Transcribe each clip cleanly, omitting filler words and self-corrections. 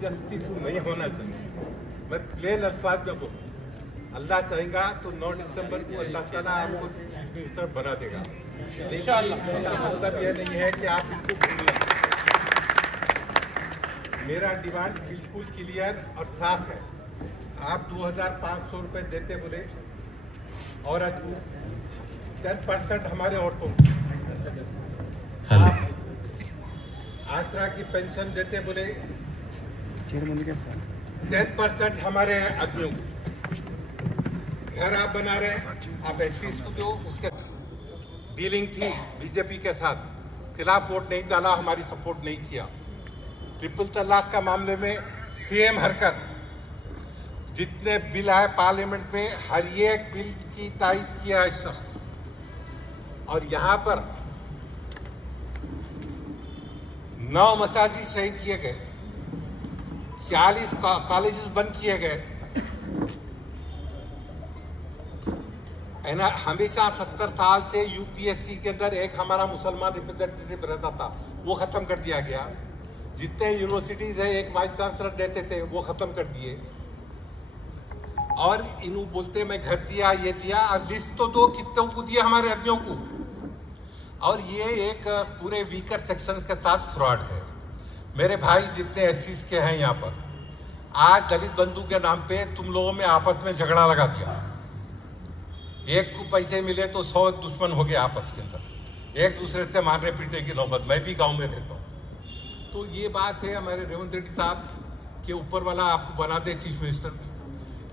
Injustice नहीं होना चाहिए। मैं प्लेन अल्फाज में बोलूँ, अल्लाह चाहेगा तो 9 दिसंबर को अल्लाह ताला आपको चीफ मिनिस्टर बना देगा। इंशाअल्लाह। इसका मतलब यह नहीं है कि आप इसको भूलना। मेरा डिमांड बिल्कुल क्लियर और साफ है। आप 2500 रुपये देते बोले औरत को, 10% हमारे औरतों को, आप आसरा की पेंशन देते बोले 10% हमारे आदमियों को, घर आप बना रहे हैं आप एससी को दो। उसके डीलिंग थी बीजेपी के साथ, खिलाफ वोट नहीं डाला, हमारी सपोर्ट नहीं किया। ट्रिपल तलाक का मामले में सेम हरकत, जितने बिल आए पार्लियामेंट में हर एक बिल की तायद किया है शख्स। और यहाँ पर 9 मसाजिद शहीद किए गए, 40 कॉलेजेस बंद किए गए। हमेशा 70 साल से यूपीएससी के अंदर एक हमारा मुसलमान रिप्रेजेंटेटिव रहता था, वो ख़त्म कर दिया गया। जितने यूनिवर्सिटीज़ है एक वाइस चांसलर देते थे, वो ख़त्म कर दिए। और इन्हों बोलते मैं घर दिया, ये दिया, अब लिस्ट तो दो कितनों को दिया हमारे आदमियों को। और ये एक पूरे वीकर सेक्शंस के साथ फ्रॉड है। मेरे भाई जितने एससीज के हैं यहाँ पर, आज दलित बंधु के नाम पे तुम लोगों में आपस में झगड़ा लगा दिया। एक को पैसे मिले तो 100 दुश्मन हो गए आपस के अंदर, एक दूसरे से मारने पीटने की नौबत। मैं भी गांव में रहता हूँ। तो ये बात है हमारे रेवंत रेड्डी साहब के ऊपर वाला आपको बना दे चीफ मिनिस्टर।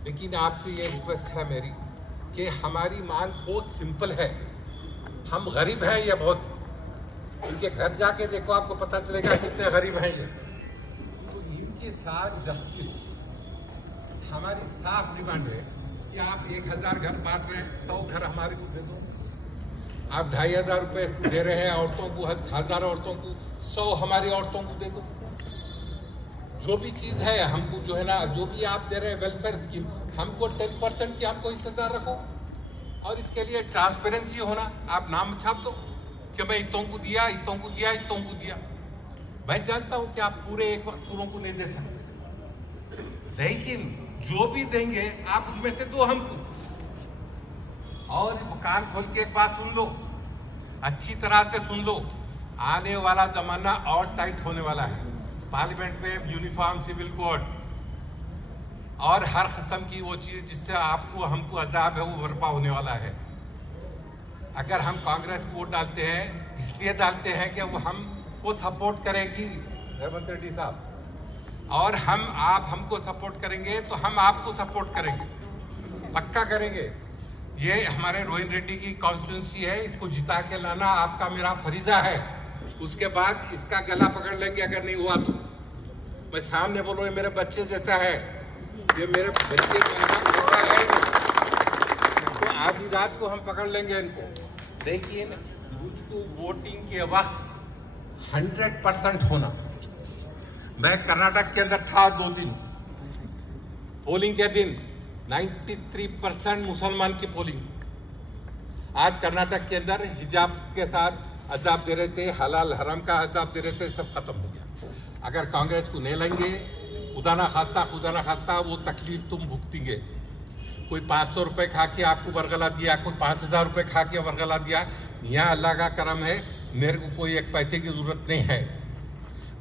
लेकिन आपसे ये रिक्वेस्ट है मेरी कि हमारी मांग बहुत सिंपल है। हम गरीब हैं, ये बहुत, इनके घर जाके देखो आपको पता चलेगा कितने गरीब हैं ये। तो इनके साथ जस्टिस, हमारी साफ डिमांड है कि आप 1000 घर बांट रहे हैं, 100 घर हमारे को दे दो। आप 2500 रुपये दे रहे हैं औरतों को, 1000 औरतों को, 100 हमारी औरतों को दे दो। जो भी चीज़ है हमको जो है ना, जो भी आप दे रहे हैं वेलफेयर स्कीम, हमको 10% की हमको हिस्सेदार रखो। और इसके लिए ट्रांसपेरेंसी होना, आप नाम छाप दो कि मैं इतों को दिया, इतों को दिया, इतों को दिया। मैं जानता हूँ कि आप पूरे एक वक्त पूरों को नहीं दे सकते, लेकिन जो भी देंगे आप उनमें से दो हमको। और कान खोल के एक बात सुन लो, अच्छी तरह से सुन लो, आने वाला जमाना और टाइट होने वाला है। पार्लियामेंट में यूनिफॉर्म सिविल कोड और हर किस्म की वो चीज़ जिससे आपको हमको अजाब है वो बर्पा होने वाला है। अगर हम कांग्रेस को वोट डालते हैं इसलिए डालते हैं कि वो हमको सपोर्ट करेगी रेवंत रेड्डी साहब, और आप हमको सपोर्ट करेंगे तो हम आपको सपोर्ट करेंगे, पक्का करेंगे। ये हमारे रोहिन रेड्डी की कॉन्स्टिट्यूंसी है, इसको जिता के लाना आपका मेरा फरीजा है। उसके बाद इसका गला पकड़ लेंगे अगर नहीं हुआ तो। मैं सामने बोल रहा हूँ, मेरे बच्चे जैसा है ये, मेरे बच्चे जैसा है। तो आधी रात को हम पकड़ लेंगे इनको। लेकिन उसको वोटिंग के वक्त 100% होना। मैं कर्नाटक के अंदर था 2 दिन, पोलिंग के दिन 93% मुसलमान की पोलिंग। आज कर्नाटक के अंदर हिजाब के साथ अजाब दे रहे थे, हलाल हराम का अजाब दे रहे थे, सब खत्म हो गया। अगर कांग्रेस को नहीं लेंगे, खुदा ना खाता वो तकलीफ तुम भुगतेंगे। कोई 500 रुपये खा के आपको वरगला दिया, कोई 5000 रुपये खा के वरगला दिया। यहाँ अल्लाह का करम है, मेरे को कोई एक पैसे की ज़रूरत नहीं है।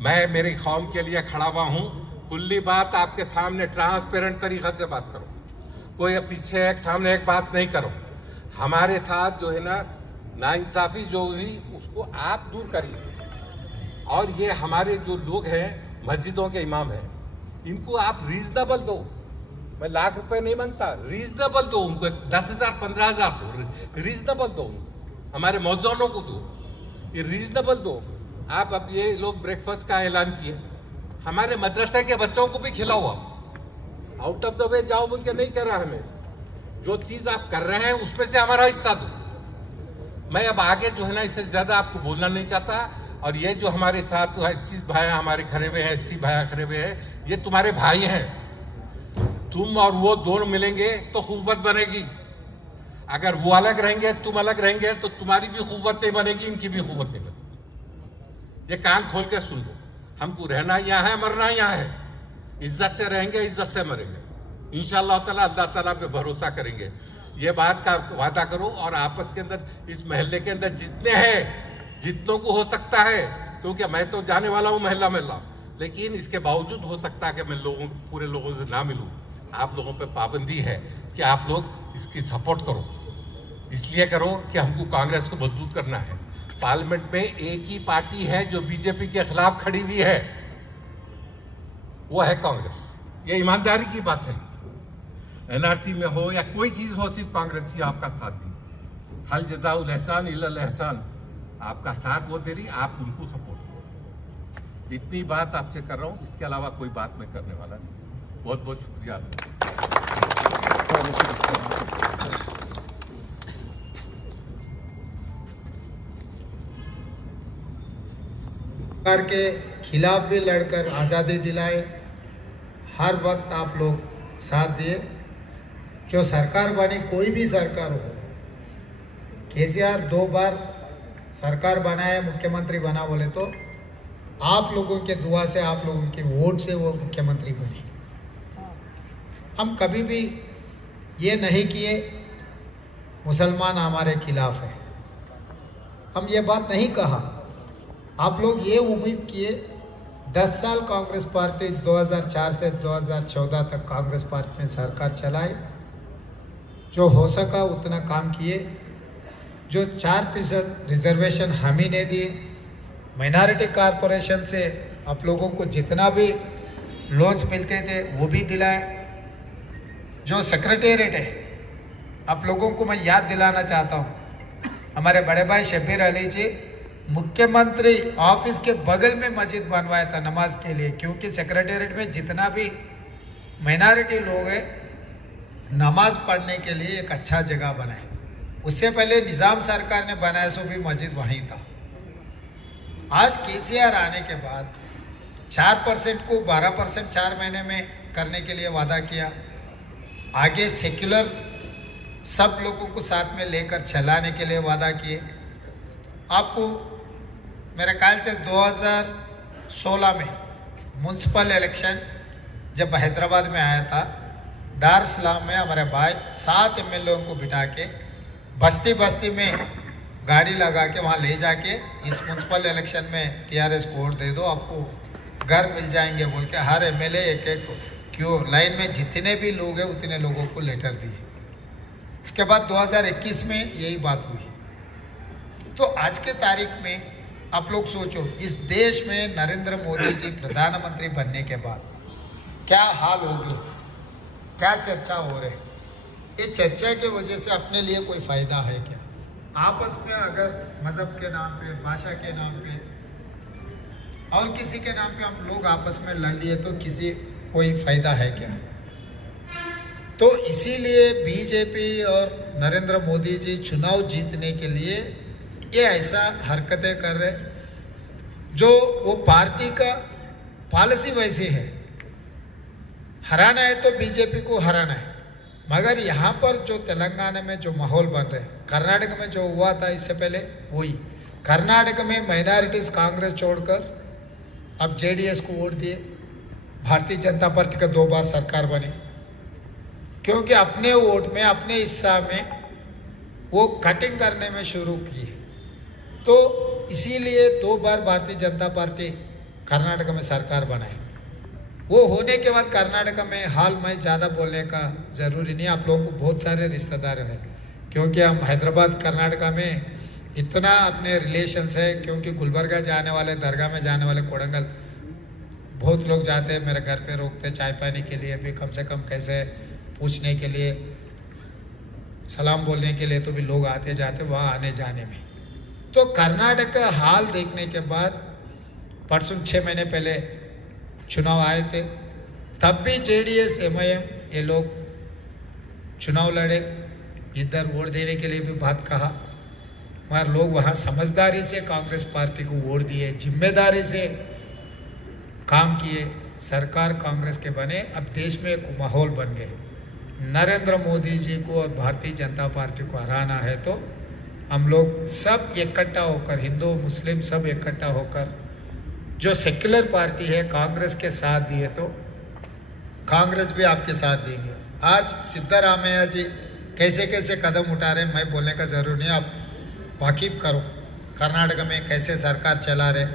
मैं मेरी कौम के लिए खड़ा हुआ हूँ। खुली बात आपके सामने ट्रांसपेरेंट तरीक़े से बात करो, कोई पीछे एक सामने एक बात नहीं करो। हमारे साथ जो है ना नाइंसाफ़ी जो हुई उसको आप दूर करिए। और ये हमारे जो लोग हैं मस्जिदों के इमाम हैं, इनको आप रीजनेबल दो। मैं लाख रुपए नहीं मांगता, रीजनेबल दो उनको, 10,000 15,000 दो, रीजनेबल दो। हमारे मौजूदों को दो, ये रीजनेबल दो। आप अब ये लोग ब्रेकफास्ट का ऐलान किए, हमारे मदरसे के बच्चों को भी खिलाओ। आप आउट ऑफ द वे जाओ बोल के नहीं कर रहा हमें, जो चीज़ आप कर रहे हैं उसमें से हमारा हिस्सा दो। मैं अब आगे जो है ना इससे ज़्यादा आपको बोलना नहीं चाहता। और ये जो हमारे साथ एससी भाई हमारे खड़े हुए हैं, एसटी भाई खड़े हुए हैं, ये तुम्हारे भाई हैं। तुम और वो दोनों मिलेंगे तो खूबत बनेगी। अगर वो अलग रहेंगे तुम अलग रहेंगे तो तुम्हारी भी खूबत नहीं बनेगी, इनकी भी खूबत नहीं बनेगी। ये कान खोल के सुन लो, हमको रहना यहाँ है, मरना यहाँ है। इज्जत से रहेंगे, इज्जत से मरेंगे इंशाअल्लाह ताला। अल्लाह ताला पे भरोसा करेंगे। ये बात का वादा करो। और आपस के अंदर, इस महल्ले के अंदर जितने हैं, जितनों को हो सकता है, क्योंकि मैं तो जाने वाला हूँ महल्ला महल्ला, लेकिन इसके बावजूद हो सकता है कि मैं पूरे लोगों से ना मिलूं। आप लोगों पे पाबंदी है कि आप लोग इसकी सपोर्ट करो। इसलिए करो कि हमको कांग्रेस को मजबूत करना है। पार्लियामेंट में एक ही पार्टी है जो बीजेपी के खिलाफ खड़ी हुई है, वो है कांग्रेस। ये ईमानदारी की बात है। एनआरसी में हो या कोई चीज हो, सिर्फ कांग्रेस ही आपका साथ दी। हल जज़ाउल एहसान इल्लल एहसान, आपका साथ वो दे रही, आप उनको सपोर्ट करो। इतनी बात आपसे कर रहा हूं, इसके अलावा कोई बात मैं करने वाला नहीं। बहुत बहुत शुक्रिया। सरकार के खिलाफ भी लड़कर आज़ादी दिलाए। हर वक्त आप लोग साथ दिए। जो सरकार बनी, कोई भी सरकार हो, केसीआर 2 बार सरकार बनाए, मुख्यमंत्री बना बोले तो आप लोगों के दुआ से, आप लोगों के वोट से वो मुख्यमंत्री बने। हम कभी भी ये नहीं किए मुसलमान हमारे खिलाफ है, हम ये बात नहीं कहा। आप लोग ये उम्मीद किए, 10 साल कांग्रेस पार्टी 2004 से 2014 तक कांग्रेस पार्टी ने सरकार चलाई। जो हो सका उतना काम किए। जो 4% रिजर्वेशन हम ही नहीं दिए। माइनॉरिटी कॉरपोरेशन से आप लोगों को जितना भी लोन्स मिलते थे वो भी दिलाए। जो सेक्रेटेरिएट है, आप लोगों को मैं याद दिलाना चाहता हूँ, हमारे बड़े भाई शब्बीर अली जी मुख्यमंत्री ऑफिस के बगल में मस्जिद बनवाया था नमाज के लिए, क्योंकि सेक्रेटेरिएट में जितना भी माइनॉरिटी लोग हैं, नमाज पढ़ने के लिए एक अच्छा जगह बनाए। उससे पहले निज़ाम सरकार ने बनाया, सो भी मस्जिद वहीं था। आज केसीआर आने के बाद 4% को 12% 4 महीने में करने के लिए वादा किया। आगे सेक्युलर सब लोगों को साथ में लेकर चलाने के लिए वादा किए। आपको मेरे ख्याल से 2016 में म्यूनसिपल इलेक्शन जब हैदराबाद में आया था, दार सलाम में हमारे भाई 7 एमएलए को बिठा के बस्ती बस्ती में गाड़ी लगा के वहाँ ले जाके, इस म्यूनसिपल इलेक्शन में टीआरएस को वोट दे दो, आपको घर मिल जाएंगे बोल के हर एमएलए एक क्यों लाइन में जितने भी लोग हैं उतने लोगों को लेटर दिए। उसके बाद 2021 में यही बात हुई। तो आज के तारीख में आप लोग सोचो, इस देश में नरेंद्र मोदी जी प्रधानमंत्री बनने के बाद क्या हाल होगी, क्या चर्चा हो रही। ये चर्चा की वजह से अपने लिए कोई फ़ायदा है क्या? आपस में अगर मज़हब के नाम पे, भाषा के नाम पे और किसी के नाम पे हम लोग आपस में लड़ लिए तो किसी कोई फ़ायदा है क्या? तो इसीलिए बीजेपी और नरेंद्र मोदी जी चुनाव जीतने के लिए ये ऐसा हरकतें कर रहे, जो वो पार्टी का पॉलिसी वैसी है। हराना है तो बीजेपी को हराना है। मगर यहाँ पर जो तेलंगाना में जो माहौल बन रहे, कर्नाटक में जो हुआ था इससे पहले वही, कर्नाटक में माइनॉरिटीज़ कांग्रेस छोड़कर अब जेडीएस को वोट दिए। भारतीय जनता पार्टी का 2 बार सरकार बनी, क्योंकि अपने वोट में, अपने हिस्सा में वो कटिंग करने में शुरू की। तो इसीलिए 2 बार भारतीय जनता पार्टी कर्नाटक में सरकार बनाई। वो होने के बाद कर्नाटक में हाल में ज़्यादा बोलने का ज़रूरी नहीं, आप लोगों को बहुत सारे रिश्तेदार हैं, क्योंकि हम हैदराबाद कर्नाटका में इतना अपने रिलेशंस है। क्योंकि गुलबर्गा जाने वाले, दरगाह में जाने वाले, कोडंगल बहुत लोग जाते हैं, मेरे घर पे रोकते चाय पानी के लिए भी, कम से कम कैसे पूछने के लिए, सलाम बोलने के लिए तो भी लोग आते जाते वहाँ आने जाने में। तो कर्नाटक का हाल देखने के बाद परसों 6 महीने पहले चुनाव आए थे, तब भी जेडीएस एमआईएम ये लोग चुनाव लड़े, इधर वोट देने के लिए भी बात कहा, मगर लोग वहाँ समझदारी से कांग्रेस पार्टी को वोट दिए, जिम्मेदारी से काम किए, सरकार कांग्रेस के बने। अब देश में एक माहौल बन गए। नरेंद्र मोदी जी को और भारतीय जनता पार्टी को हराना है तो हम लोग सब इकट्ठा होकर, हिंदू मुस्लिम सब इकट्ठा होकर, जो सेक्युलर पार्टी है कांग्रेस के साथ दिए तो कांग्रेस भी आपके साथ देंगे। आज सिद्धरामैया जी कैसे कैसे कदम उठा रहे हैं, मैं बोलने का ज़रूर नहीं, आप वाकिफ करो कर्नाटक में कैसे सरकार चला रहे,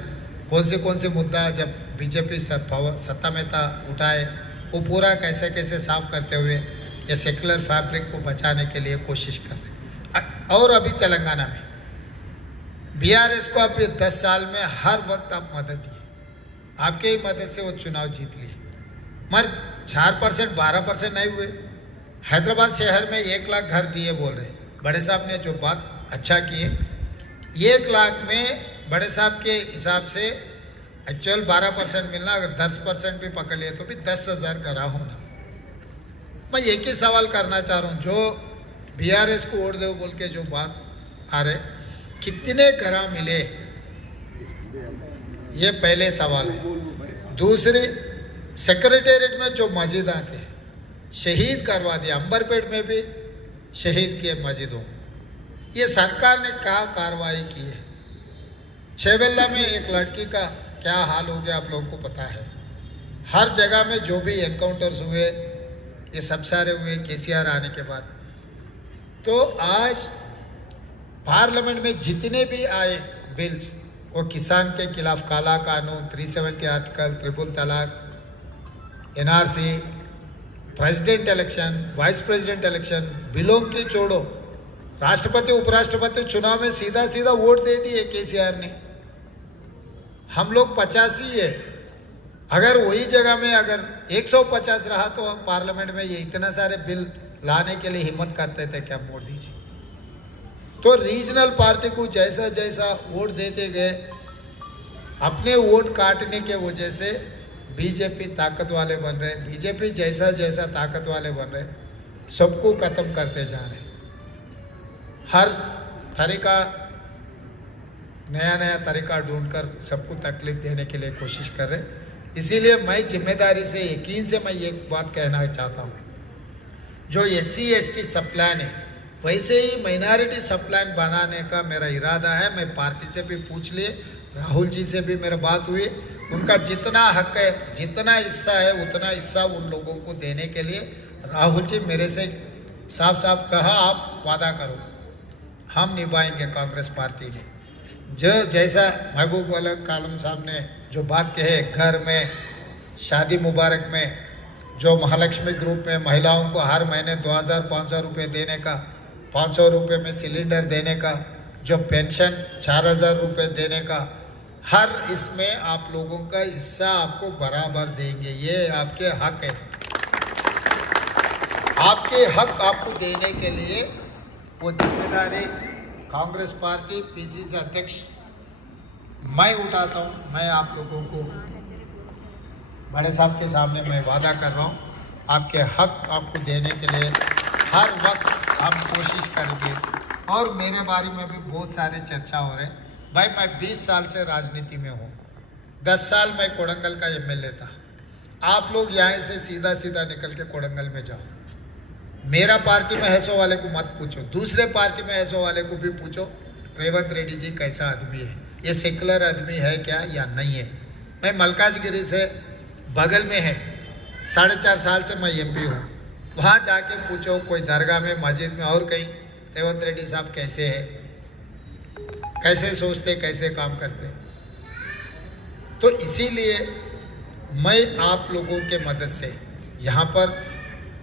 कौन से मुद्दा जब बीजेपी सत्ता में था उठाए, वो पूरा कैसे कैसे साफ करते हुए ये सेकुलर फैब्रिक को बचाने के लिए कोशिश कर रहे। और अभी तेलंगाना में बीआरएस को आप 10 साल में हर वक्त आप मदद दिए, आपके ही मदद से वो चुनाव जीत लिए, मगर 4% 12% नहीं हुए। हैदराबाद शहर में 1 लाख घर दिए बोल रहे, बड़े साहब ने जो बात अच्छा किए, 1 लाख में बड़े साहब के हिसाब से एक्चुअल 12% मिलना, अगर 10% भी पकड़ लिए तो भी 10,000 घरा होना। मैं एक ही सवाल करना चाह रहा हूँ, जो बीआरएस को वोट दो बोल के जो बात आ रहे, कितने घरा मिले, ये पहले सवाल है। दूसरे, सेक्रेटेरिएट में जो मस्जिद आते हैं शहीद करवा दिया, अंबरपेट में भी शहीद किए मस्जिदों, ये सरकार ने क्या कार्रवाई की है। छेवेल्ला में एक लड़की का क्या हाल हो गया आप लोगों को पता है। हर जगह में जो भी एनकाउंटर्स हुए ये सब सारे हुए केसीआर आने के बाद। तो आज पार्लियामेंट में जितने भी आए बिल्स, वो किसान के खिलाफ काला कानून, 370 आर्टिकल, ट्रिपल तलाक, NRC, president election, vice president election, बिलों की छोड़ो, राष्ट्रपति उपराष्ट्रपति चुनाव में सीधा सीधा वोट दे दिए केसीआर ने। हम लोग 85 है, अगर वही जगह में अगर 150 रहा तो पार्लियामेंट में ये इतना सारे बिल लाने के लिए हिम्मत करते थे क्या मोदी जी। तो रीजनल पार्टी को जैसा जैसा वोट देते गए, अपने वोट काटने के वजह से बीजेपी ताकत वाले बन रहे, बीजेपी जैसा जैसा ताकत वाले बन रहे, सबको खत्म करते जा रहे, हर तरीका नया नया तरीका ढूंढकर सबको तकलीफ देने के लिए कोशिश कर रहे। इसीलिए मैं जिम्मेदारी से, यकीन से मैं एक बात कहना चाहता हूँ, जो SC ST सब प्लान है वैसे ही माइनॉरिटी सब प्लान बनाने का मेरा इरादा है। मैं पार्टी से भी पूछ लिए, राहुल जी से भी मेरा बात हुई, उनका जितना हक है, जितना हिस्सा है उतना हिस्सा उन लोगों को देने के लिए राहुल जी मेरे से साफ साफ कहा, आप वादा करो हम निभाएंगे। कांग्रेस पार्टी ने जो जैसा महबूब वाला कालम साहब ने जो बात कहे, घर में शादी मुबारक में जो महालक्ष्मी ग्रुप में महिलाओं को हर महीने 2,500 रुपये देने का, 500 रुपये में सिलेंडर देने का, जो पेंशन 4,000 रुपये देने का, हर इसमें आप लोगों का हिस्सा आपको बराबर देंगे। ये आपके हक है, आपके हक आपको देने के लिए वो जिम्मेदारी कांग्रेस पार्टी PCC अध्यक्ष मैं उठाता हूँ। मैं आप लोगों को बड़े साहब के सामने मैं वादा कर रहा हूँ, आपके हक आपको देने के लिए हर वक्त हम कोशिश करेंगे। और मेरे बारे में भी बहुत सारे चर्चा हो रहे हैं। भाई मैं 20 साल से राजनीति में हूँ, 10 साल मैं कोडंगल का MLA था। आप लोग यहाँ से सीधा सीधा निकल के कोडंगल में जाओ, मेरा पार्टी में हैसो वाले को मत पूछो, दूसरे पार्टी में हैसो वाले को भी पूछो रेवंत रेड्डी जी कैसा आदमी है, ये सेकुलर आदमी है क्या या नहीं है। मैं मलकाजगिरी से बगल में है, 4.5 साल से मैं MP हूँ, वहाँ जाके पूछो कोई दरगाह में, मस्जिद में और कहीं, रेवंत रेड्डी साहब कैसे है, कैसे सोचते, कैसे काम करते। तो इसीलिए मैं आप लोगों के मदद से यहाँ पर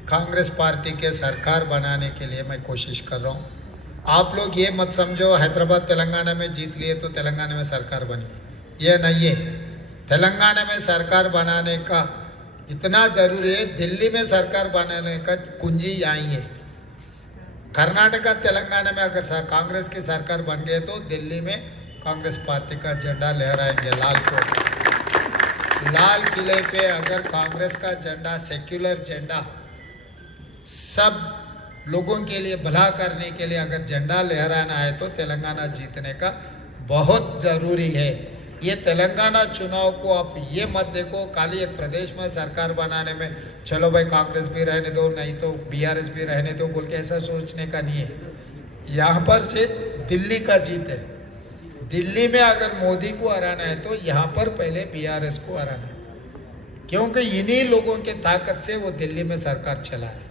कांग्रेस पार्टी के सरकार बनाने के लिए मैं कोशिश कर रहा हूँ। आप लोग ये मत समझो हैदराबाद तेलंगाना में जीत लिए तो तेलंगाना में सरकार बनी, ये नहीं है। तेलंगाना में सरकार बनाने का इतना ज़रूरी है, दिल्ली में सरकार बनाने का कुंजी यहीं है। कर्नाटका तेलंगाना में अगर कांग्रेस की सरकार बन गए तो दिल्ली में कांग्रेस पार्टी का झंडा लहराएंगे लाल किले पे। अगर कांग्रेस का झंडा, सेक्युलर झंडा, सब लोगों के लिए भला करने के लिए अगर झंडा लहराना है तो तेलंगाना जीतने का बहुत ज़रूरी है। ये तेलंगाना चुनाव को आप ये मत देखो खाली एक प्रदेश में सरकार बनाने में, चलो भाई कांग्रेस भी रहने दो, नहीं तो BRS भी रहने दो बोल के ऐसा सोचने का नहीं है। यहाँ पर से दिल्ली का जीत है। दिल्ली में अगर मोदी को हराना है तो यहाँ पर पहले BRS को हराना है। क्योंकि इन्हीं लोगों के ताकत से वो दिल्ली में सरकार चला रहे।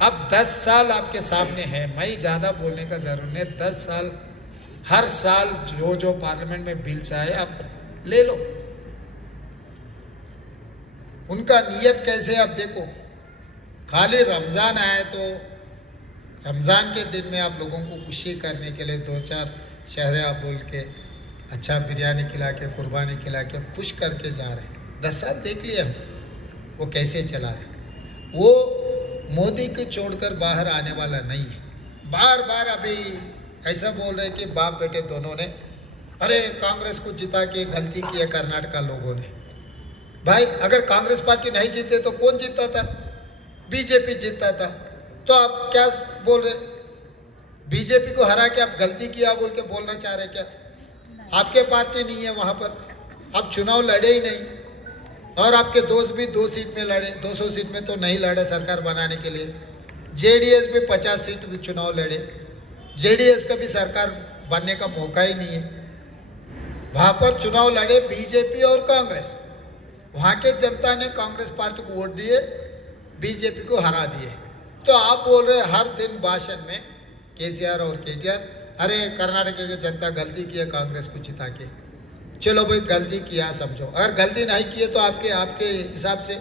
अब 10 साल आपके सामने है, मैं ज़्यादा बोलने का जरूर नहीं। 10 साल हर साल जो जो पार्लियामेंट में बिल्स आए आप ले लो। उनका नियत कैसे आप देखो। खाली रमज़ान आए तो रमज़ान के दिन में आप लोगों को खुशी करने के लिए 2-4 शहरे आप बोल के अच्छा बिरयानी खिला के कुर्बानी खिला के खुश करके जा रहे हैं। 10 साल देख लिए हम वो कैसे चला रहे। वो मोदी को छोड़कर बाहर आने वाला नहीं है। बार बार अभी ऐसा बोल रहे कि बाप बेटे दोनों ने अरे कांग्रेस को जिता के गलती की है कर्नाटका लोगों ने। भाई अगर कांग्रेस पार्टी नहीं जीते तो कौन जीतता था? बीजेपी जीतता था। तो आप क्या बोल रहे? बीजेपी को हरा के आप गलती किया बोल के बोलना चाह रहे क्या? आपके पार्टी नहीं है वहाँ पर, आप चुनाव लड़े ही नहीं। और आपके दोस्त भी 2 सीट में लड़े, 200 सीट में तो नहीं लड़े सरकार बनाने के लिए। जेडीएस भी 50 सीट में चुनाव लड़े, जेडीएस का भी सरकार बनने का मौका ही नहीं है। वहाँ पर चुनाव लड़े बीजेपी और कांग्रेस। वहाँ के जनता ने कांग्रेस पार्टी को वोट दिए, बीजेपी को हरा दिए। तो आप बोल रहे हर दिन भाषण में केसीआर और केटीआर अरे कर्नाटक की जनता गलती की है कांग्रेस को जिता के। चलो भाई गलती किया समझो, अगर गलती नहीं की है तो आपके हिसाब से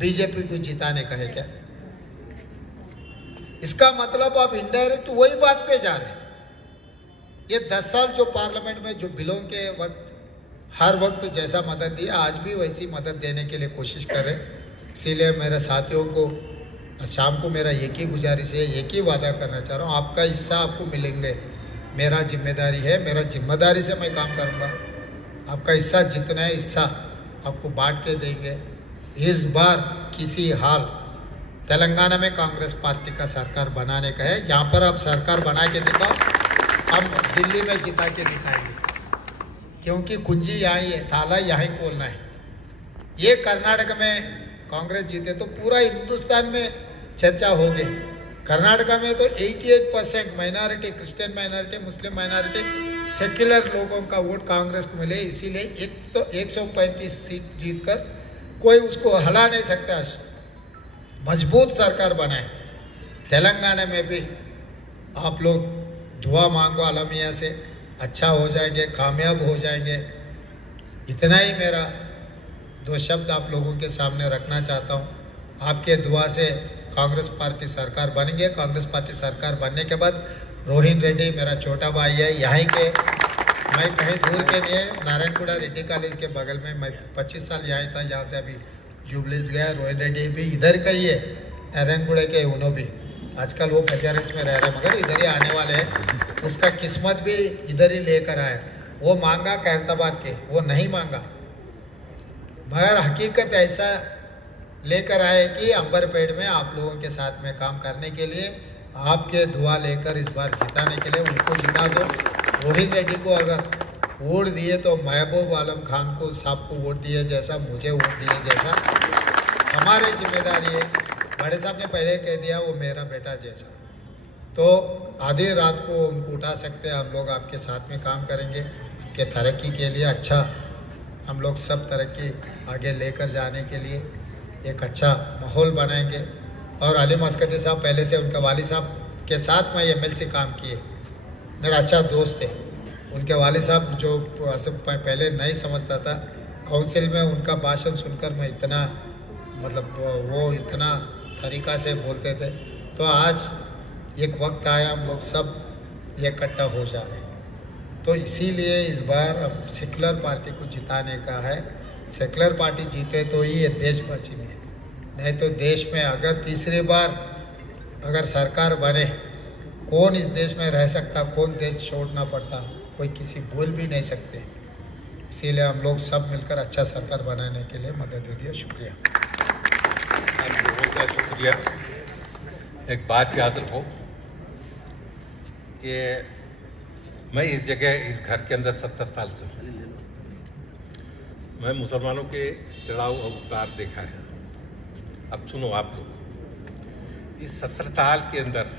बीजेपी को जिताने का है क्या? इसका मतलब आप इनडायरेक्ट वही बात पे जा रहे हैं। ये 10 साल जो पार्लियामेंट में जो बिलों के वक्त हर वक्त जैसा मदद दिया, आज भी वैसी मदद देने के लिए कोशिश कर रहे। इसीलिए मेरे साथियों को शाम को मेरा एक ही गुजारिश है, एक ही वादा करना चाह रहा हूँ, आपका हिस्सा आपको मिलेंगे। मेरा जिम्मेदारी है, मेरा जिम्मेदारी से मैं काम करूँगा। आपका हिस्सा जितना है हिस्सा आपको बांट के देंगे। इस बार किसी हाल तेलंगाना में कांग्रेस पार्टी का सरकार बनाने का है। यहाँ पर आप सरकार बना के दिखाओ, हम दिल्ली में जिता के दिखाएंगे। क्योंकि कुंजी यहाँ ही है, ताला यहाँ ही खोलना है। ये कर्नाटक में कांग्रेस जीते तो पूरा हिंदुस्तान में चर्चा हो गई। कर्नाटका में तो 88% माइनॉरिटी, क्रिश्चियन माइनॉरिटी, मुस्लिम माइनॉरिटी, सेक्युलर लोगों का वोट कांग्रेस को मिले। इसीलिए एक तो 135 सीट जीतकर कोई उसको हला नहीं सकता। मजबूत सरकार बनाए। तेलंगाना में भी आप लोग दुआ मांगो अलमिया से, अच्छा हो जाएंगे, कामयाब हो जाएंगे। इतना ही मेरा 2 शब्द आप लोगों के सामने रखना चाहता हूँ। आपके दुआ से कांग्रेस पार्टी सरकार बनेंगे। कांग्रेस पार्टी सरकार बनने के बाद रोहिन रेड्डी मेरा छोटा भाई है, यहाँ के, मैं कहीं दूर के नहीं है, नारायणगुड़ा रेड्डी कॉलेज के बगल में। मैं 25 साल यहाँ था, यहाँ से अभी जुबलिंस गया। रोहिन रेड्डी भी इधर का ही है, नारायणगुड़ा के उन्हों भी। आजकल वो बजारंज में रह रहे मगर इधर ही आने वाले हैं। उसका किस्मत भी इधर ही लेकर आया। वो मांगा खैरताबाद के, वो नहीं मांगा, मगर हकीकत ऐसा लेकर आए कि अंबरपेट में आप लोगों के साथ में काम करने के लिए, आपके दुआ लेकर इस बार जिताने के लिए उनको जिता दो। रोहिन रेड्डी को अगर वोट दिए तो महबूब आलम खान को साहब को वोट दिए जैसा, मुझे वोट दिए जैसा हमारी जिम्मेदारी है। बड़े साहब ने पहले कह दिया वो मेरा बेटा जैसा। तो आधी रात को उनको उठा सकते हैं। हम लोग आपके साथ में काम करेंगे आपके तरक्की के लिए। अच्छा हम लोग सब तरक्की आगे लेकर जाने के लिए एक अच्छा माहौल बनाएंगे। और अली मस्कती साहब पहले से उनके वालिद साहब के साथ में MLC काम किए, मेरा अच्छा दोस्त है। उनके वालिद साहब जो पहले नहीं समझता था, काउंसिल में उनका भाषण सुनकर मैं इतना वो इतना तरीक़ा से बोलते थे। तो आज एक वक्त आया हम लोग सब इकट्ठा हो जा रहे हैं। तो इसीलिए इस बार अब सेकुलर पार्टी को जिताने का है। सेकुलर पार्टी जीते तो ही ये देश बचेंगे, नहीं तो देश में अगर तीसरी बार अगर सरकार बने, कौन इस देश में रह सकता, कौन देश छोड़ना पड़ता, कोई किसी बोल भी नहीं सकते। इसीलिए हम लोग सब मिलकर अच्छा सरकार बनाने के लिए मदद दे दिया। शुक्रिया। आप लोगों का शुक्रिया। एक बात याद रखो कि मैं इस जगह, इस घर के अंदर 70 साल से हूँ। मैं मुसलमानों के चढ़ाव और उतार देखा है। अब सुनो आप लोग, इस 70 साल के अंदर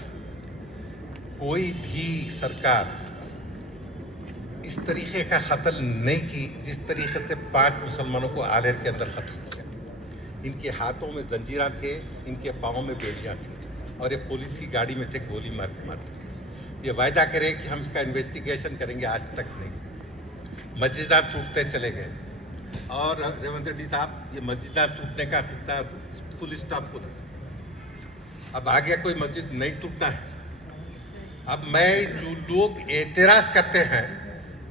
कोई भी सरकार इस तरीके का कत्ल नहीं की जिस तरीके से 5 मुसलमानों को आलेर के अंदर कत्ल किया। इनके हाथों में जंजीरा थे, इनके पाँव में बेड़ियाँ थी और ये पुलिस की गाड़ी में थे, गोली मार के मारते। ये वायदा करे कि हम इसका इन्वेस्टिगेशन करेंगे, आज तक नहीं। मस्जिदां टूटते चले गए और रेवंत रेड्डी साहब ये मस्जिदां टूटने का किस्सा फुल स्टॉप हो रहा। अब आगे कोई मस्जिद नहीं टूटना है। अब मैं जो लोग एतराज़ करते हैं,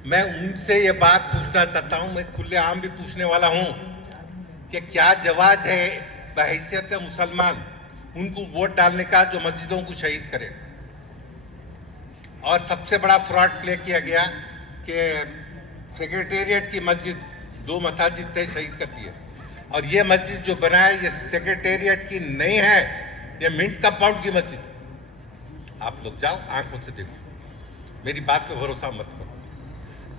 मैं उनसे ये बात पूछना चाहता हूँ, मैं खुलेआम भी पूछने वाला हूँ कि क्या जवाज़ है बहैसियत मुसलमान उनको वोट डालने का जो मस्जिदों को शहीद करे। और सबसे बड़ा फ्रॉड प्ले किया गया कि सेक्रेटेरिएट की मस्जिद, 2 मसाजिद तय शहीद कर दिए और ये मस्जिद जो बनाए ये सेक्रेटेरिएट की नहीं है, ये मिंट कंपाउंड की मस्जिद। आप लोग जाओ, आंखों से देखो, मेरी बात पे भरोसा मत करो।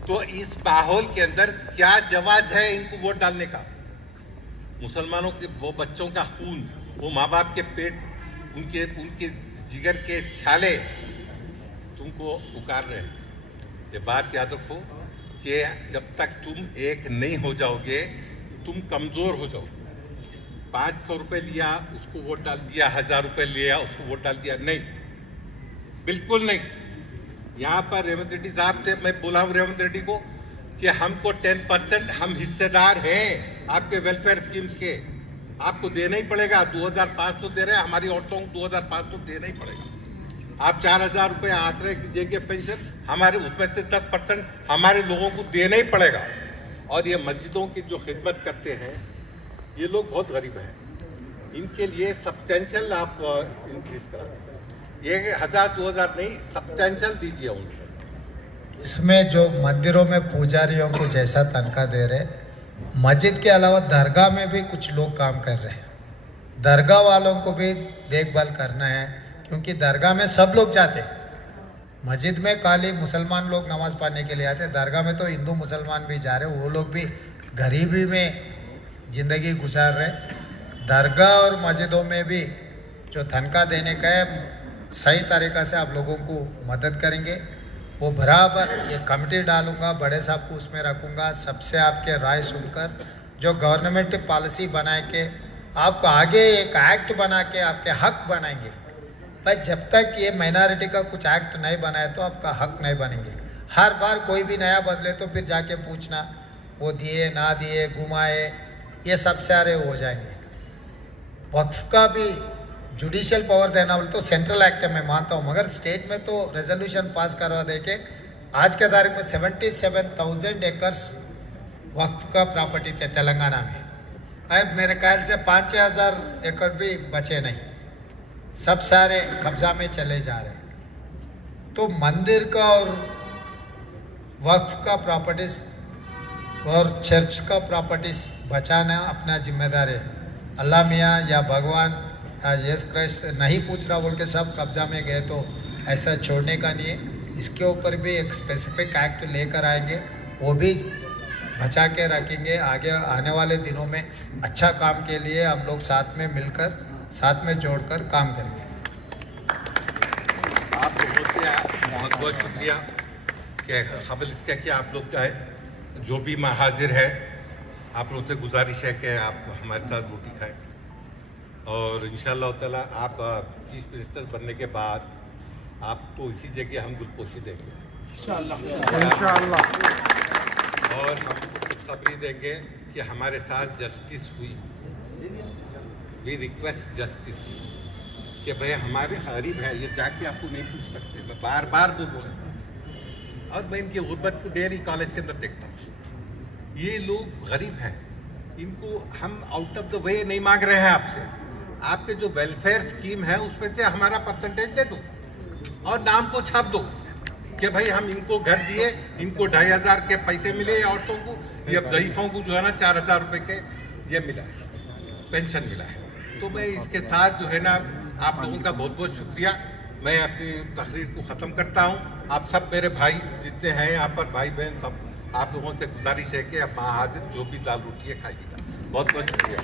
तो इस माहौल के अंदर क्या जवाज है इनको वोट डालने का। मुसलमानों के वो बच्चों का खून, वो माँ बाप के पेट, उनके जिगर के छाले तुमको पुकार रहे हैं। ये बात याद रखो कि जब तक तुम एक नहीं हो जाओगे तुम कमज़ोर हो जाओगे। 500 रुपये लिया उसको वोट डाल दिया, 1000 रुपये लिया उसको वोट डाल दिया, नहीं, बिल्कुल नहीं। यहाँ पर रेवंत रेड्डी साहब से मैं बोला हूँ रेवंत रेड्डी को कि हमको 10% हम हिस्सेदार हैं आपके वेलफेयर स्कीम्स के, आपको देना ही पड़ेगा। 2500 दे रहे हैं, हमारी औरतों को 2500 देना ही पड़ेगा। आप 4000 रुपये आश्रय कीजिएगा पेंशन, हमारे उसमें से 10% हमारे लोगों को देना ही पड़ेगा। और ये मस्जिदों की जो खिदमत करते हैं ये लोग बहुत गरीब हैं, इनके लिए सब्सटेंशियल आप इंक्रीज करा दीजिए। ये 1000-2000 नहीं, सब्सटेंशियल दीजिए उनको। इसमें जो मंदिरों में पुजारियों को जैसा तनख्वाह दे रहे, मस्जिद के अलावा दरगाह में भी कुछ लोग काम कर रहे हैं। दरगाह वालों को भी देखभाल करना है, क्योंकि दरगाह में सब लोग जाते हैं। मस्जिद में खाली मुसलमान लोग नमाज पढ़ने के लिए आते हैं, दरगाह में तो हिंदू मुसलमान भी जा रहे हैं, वो लोग भी गरीबी में ज़िंदगी गुजार रहे। दरगाह और मस्जिदों में भी जो तनख्वाह देने का है, सही तरीक़ा से आप लोगों को मदद करेंगे। वो बराबर ये कमेटी डालूंगा, बड़े साहब को उसमें रखूंगा, सबसे आपके राय सुनकर जो गवर्नमेंट पॉलिसी बनाए के आपको आगे एक एक्ट बना के आपके हक बनाएंगे। पर जब तक ये माइनॉरिटी का कुछ एक्ट नहीं बनाए तो आपका हक नहीं बनेंगे। हर बार कोई भी नया बदले तो फिर जाके पूछना वो दिए ना दिए, घुमाए, ये सब सारे हो जाएंगे। वक्फ का भी जुडिशियल पावर देना बोले तो सेंट्रल एक्ट है, मैं मानता हूँ, मगर स्टेट में तो रेजोल्यूशन पास करवा दे के आज के तारीख में 77,000 एकर्स वक्फ का प्रॉपर्टी थे तेलंगाना में, और मेरे ख्याल से 5,000 एकड़ भी बचे नहीं, सब सारे कब्जा में चले जा रहे हैं। तो मंदिर का और वक्फ का प्रॉपर्टीज और चर्च का प्रॉपर्टीज बचाना अपना जिम्मेदारी है। अल्लाह मियाँ या भगवान यीशु क्राइस्ट नहीं पूछ रहा बोल के सब कब्जा में गए तो ऐसा छोड़ने का नहीं है। इसके ऊपर भी एक स्पेसिफिक एक्ट लेकर आएंगे, वो भी बचा के रखेंगे। आगे आने वाले दिनों में अच्छा काम के लिए हम लोग साथ में मिलकर, साथ में जोड़कर काम करेंगे। आपको बहुत बहुत शुक्रिया कि खबर इसका कि आप लोग चाहे जो भी महाजिर है, आप लोग से गुजारिश है कि आप हमारे साथ रोटी खाएं और इंशाअल्लाह ताला आप चीफ मिनिस्टर बनने के बाद आपको इसी जगह हम गुलपोशी देंगे इंशाअल्लाह। और हम खुशखबरी देंगे कि हमारे साथ जस्टिस हुई। वी रिक्वेस्ट जस्टिस कि भाई हमारे गरीब है, ये जाके आपको नहीं पूछ सकते, मैं बार बार बोल रहा हूँ। और मैं इनकी गुर्बत को डेली कॉलेज के अंदर देखता हूँ। ये लोग गरीब हैं, इनको हम आउट ऑफ द वे नहीं मांग रहे हैं आपसे। आपके जो वेलफेयर स्कीम है उसमें से हमारा परसेंटेज दे दो और नाम को छाप दो कि भाई हम इनको घर दिए, इनको 2500 के पैसे मिले औरतों को, ये ज़ईफ़ों को जो है ना 4000 रुपये के ये मिला है, पेंशन मिला है। तो मैं इसके साथ जो है ना आप लोगों का बहुत बहुत शुक्रिया। मैं अपनी तकरीर को ख़त्म करता हूँ। आप सब मेरे भाई जितने हैं यहाँ पर, भाई बहन सब, आप लोगों से गुजारिश है कि आप महाजिर जो भी दाल रोटी है खाइएगा। बहुत बहुत शुक्रिया।